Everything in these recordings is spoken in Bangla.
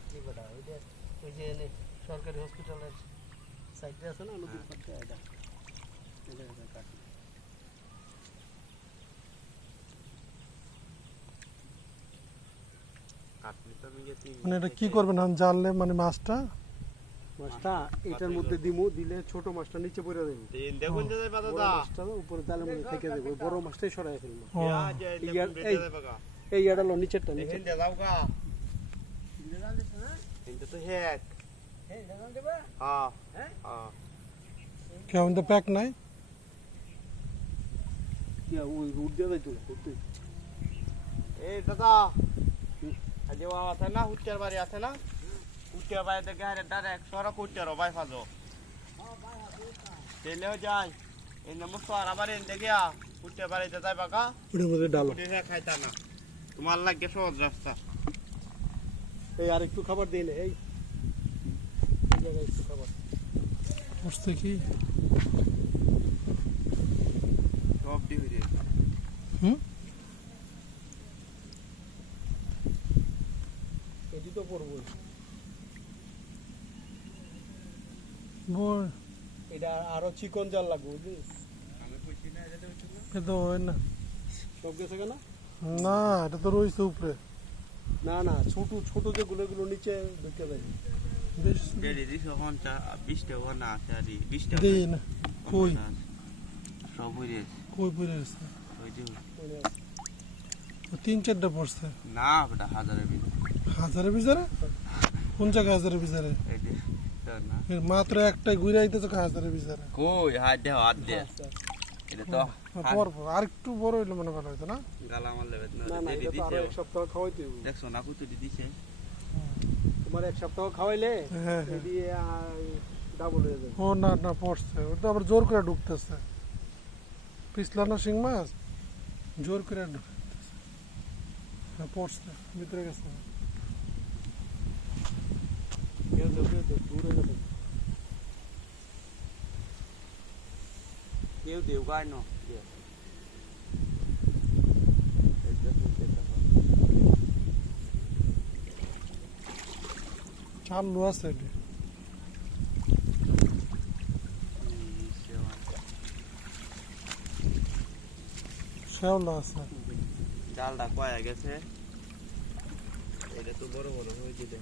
কাটলি বেটা ওই যে সরকারি হসপিটালের সাইডে আছে না নদীর পাশে এটা কাটলি মানে এটা কি করবেন আমি জানলে মানে মাছটা এটার মধ্যে দিমু দিলে ছোট মাছটা নিচে পড়ে যাবে দেখুন যে যাবে দাদা মাছটা উপরে তালে মনে থেকে যাবে বড় মাছটাই সরাই ফেলবো এই এই লো নিচেরটা নিচে যাও গা কিন্তু তো হেক হ্যাঁ হ্যাঁ কেমন তো প্যাক নাই কি ওই রুট দিয়ে যাইতো করতে এই দাদা আজ ও আছে না হুচ্চার বাড়ি আছে না হুচ্চার বাড়িতে গেলে ডাইরেক্ট সড়ক হুচ্চার বাই ফাজো তেলেও যায় এই নম্বর তো আর আবার এনে গিয়া হুচ্চার বাড়িতে যাই বাকা ওটার মধ্যে ডালো খাইতা না তোমার লাগে সহজ রাস্তা এই আর একটু খাবার দিলে এই জায়গায় একটু খাবার বুঝতে কি সব দি হইরে এটি তো পড়বো বল এটা আরো চিকন জাল লাগবে বুঝলি আমি কইছি না এটা হইছে না এটা তো হয় না সব গেছে কেন না এটা তো রয়েছে উপরে না না ছোট ছোট যে গুলো নিচে ঢুকে যায় বেশ দেরি দিছ হনটা 20 টাকা না আছে আর 20 টাকা দেই না কই সব হইরে কই পড়ে আছে ওই যে তিন চারটা পড়ছে না বেটা হাজারের ভিতরে হাজারের ভিতরে কোন জায়গা হাজারের ভিতরে এই যে না মাত্র একটাই ঘুরে আইতেছে হাজারের ভিতরে কই হাত দে হাত দে এটা তো আর একটু বড় হইলে মনে ভালো হইতো না গালা আমার লেবে না না না দেরি এটা তো আরো দিছে এক সপ্তাহ খাওয়াইতে হবে দেখছো না কত দিছে তোমার এক সপ্তাহ খাওয়াইলে হ্যাঁ হ্যাঁ এদিকে ডাবল হয়ে যাবে ও না না পড়ছে ওটা আবার জোর করে ঢুকতেছে পিছলানো শিং মাছ জোর করে ঢুকতেছে হ্যাঁ পড়ছে ভিতরে গেছে কেউ দূরে যাবে কেউ দেও গায় না চালু আছে এটি শ্যাওলা আছে জালটা কয়া গেছে এটা তো বড় বড় হয়ে দিলে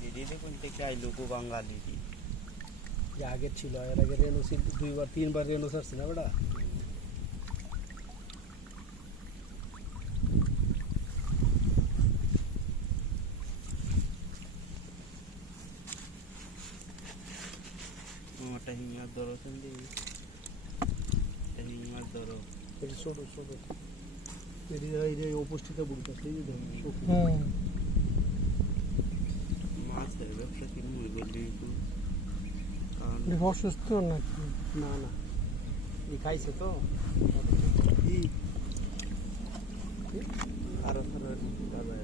দিদি দেখুন থেকে আইলো কো বাঙালি যে আগে ছিল এর আগে রেনো ছিল দুইবার তিনবার রেনো ছাড়ছে না বেটা ওটা হিমার ধরো সন্ধি হিমার ধরো এটা ছোট ছোট এই যে উপস্থিত বুড়তে এই যে মাছের ব্যবসা কি মুই বলি একটু অসুস্থ নাকি না না এই খাইছে তো আরো আরো দাদা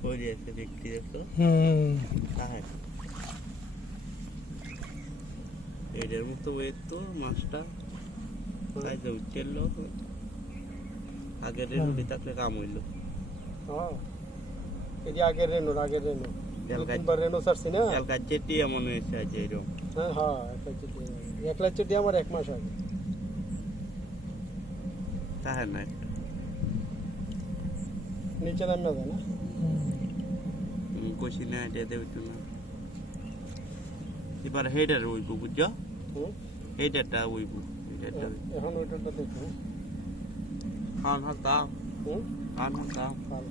কই আছে দেখতে দেখো তাহলে এদের মতো ওয়েট তো মাছটা তাই তো উঠছিল আগের রেনুটি থাকলে কাম হইলো হ্যাঁ এই যে আগের রেনো তিনবার রেনো ছাড়ছি না কালকা চেটি এমন হয়েছে আজ এরকম হ্যাঁ হ্যাঁ একলা চেটি আমার 1 মাস আগে তাহলে না একটা নিচে নামে যায় না কষি না এটা দেবে তো না এবার হেডার উইব বুঝছো হেডারটা উইব হেডারটা এখন ওইটা দেখো খান হাত দাও হুম খান হাত দাও ভালো